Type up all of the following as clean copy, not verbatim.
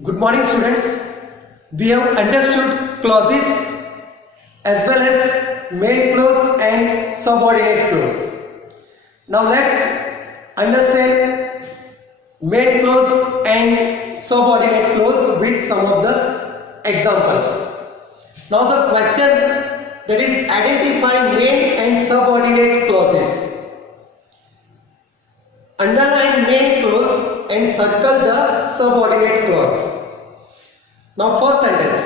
Good morning, students. We have understood clauses as well as main clause and subordinate clause. Now let's understand main clause and subordinate clause with some of the examples. Now the question, that is, identify main and subordinate clauses. Underline main clause and circle the subordinate clause. Now first sentence,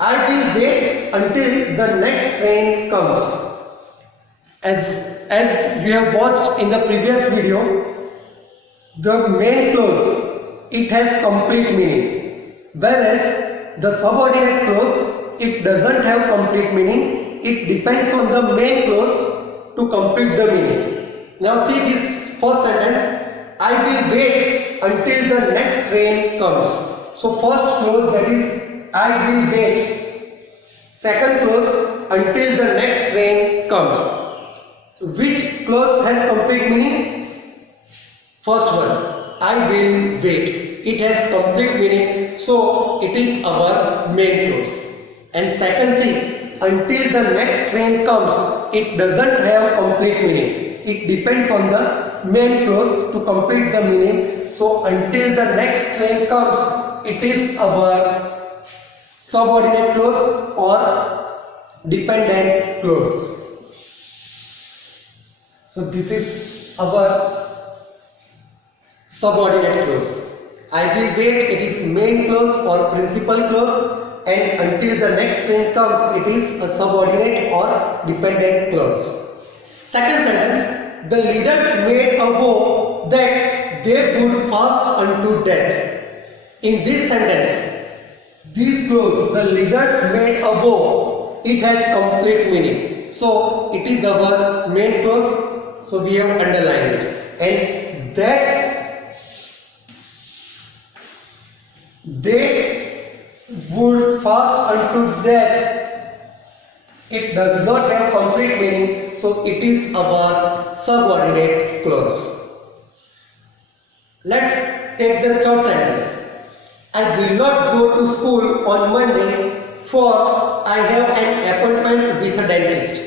I will wait until the next train comes. As you have watched in the previous video, the main clause, it has complete meaning, whereas the subordinate clause, it doesn't have complete meaning. It depends on the main clause to complete the meaning. Now see this first sentence, I will wait until the next train comes. So first clause, that is I will wait. Second clause, until the next train comes. Which clause has complete meaning? First one, I will wait. It has complete meaning, so it is our main clause. And second thing, until the next train comes, it doesn't have complete meaning. It depends on the main clause to complete the meaning. So until the next train comes, it is our subordinate clause or dependent clause. So this is our subordinate clause. I will wait, it is main clause or principal clause, and until the next train comes, it is a subordinate or dependent clause. Second sentence, the leaders made a vow that they would fast unto death. In this sentence, this clause, the leaders made a vow, it has complete meaning. So it is our main clause, so we have underlined it. And that they would fast unto death, it does not have complete meaning, so it is our subordinate clause. Let's take the third sentence. I will not go to school on Monday, for I have an appointment with a dentist.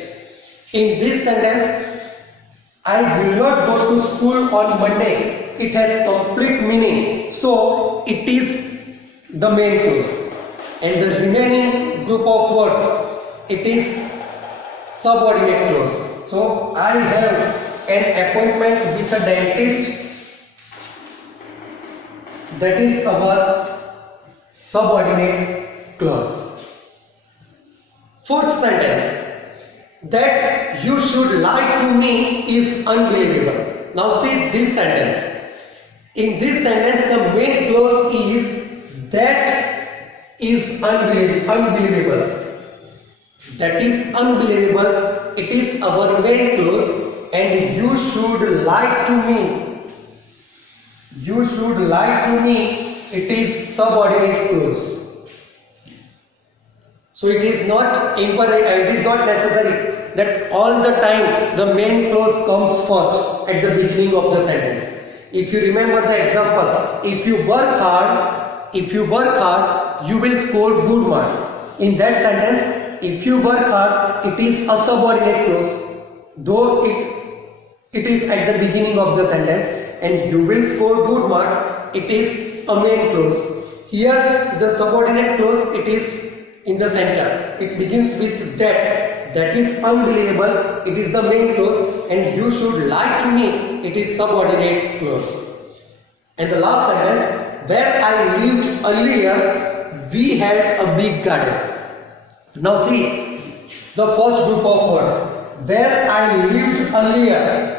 In this sentence, I will not go to school on Monday, it has complete meaning, so it is the main clause. And the remaining group of words, it is subordinate clause. So I have an appointment with a dentist, that is our subordinate clause. Fourth sentence, that you should lie to me is unbelievable. Now see this sentence. In this sentence, the main clause is that is unbelievable. That is unbelievable. It is our main clause, and you should lie to me. You should lie to me, it is subordinate clause. So it is not necessary that all the time the main clause comes first at the beginning of the sentence. If you remember the example, if you work hard, you will score good marks. In that sentence, if you work hard, it is a subordinate clause, though it is at the beginning of the sentence. And you will score good marks, it is a main clause. Here the subordinate clause, it is in the center. It begins with that is unbelievable, it is the main clause, and you should lie to me, it is subordinate clause. And the last sentence, where I lived earlier, we had a big garden. Now see the first group of words, where I lived earlier.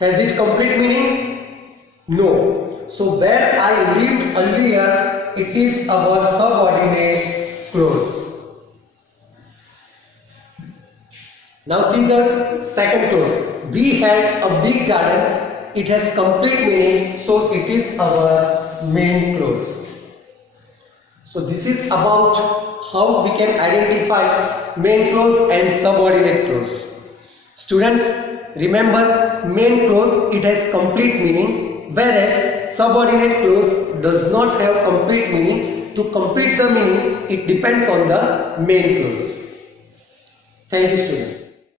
Has it complete meaning? No. So where I lived earlier, it is our subordinate clause. Now see the second clause. We had a big garden. It has complete meaning, so it is our main clause. So this is about how we can identify main clause and subordinate clause. Students, remember, main clause, it has complete meaning, whereas subordinate clause does not have complete meaning. To complete the meaning, it depends on the main clause. Thank you, students.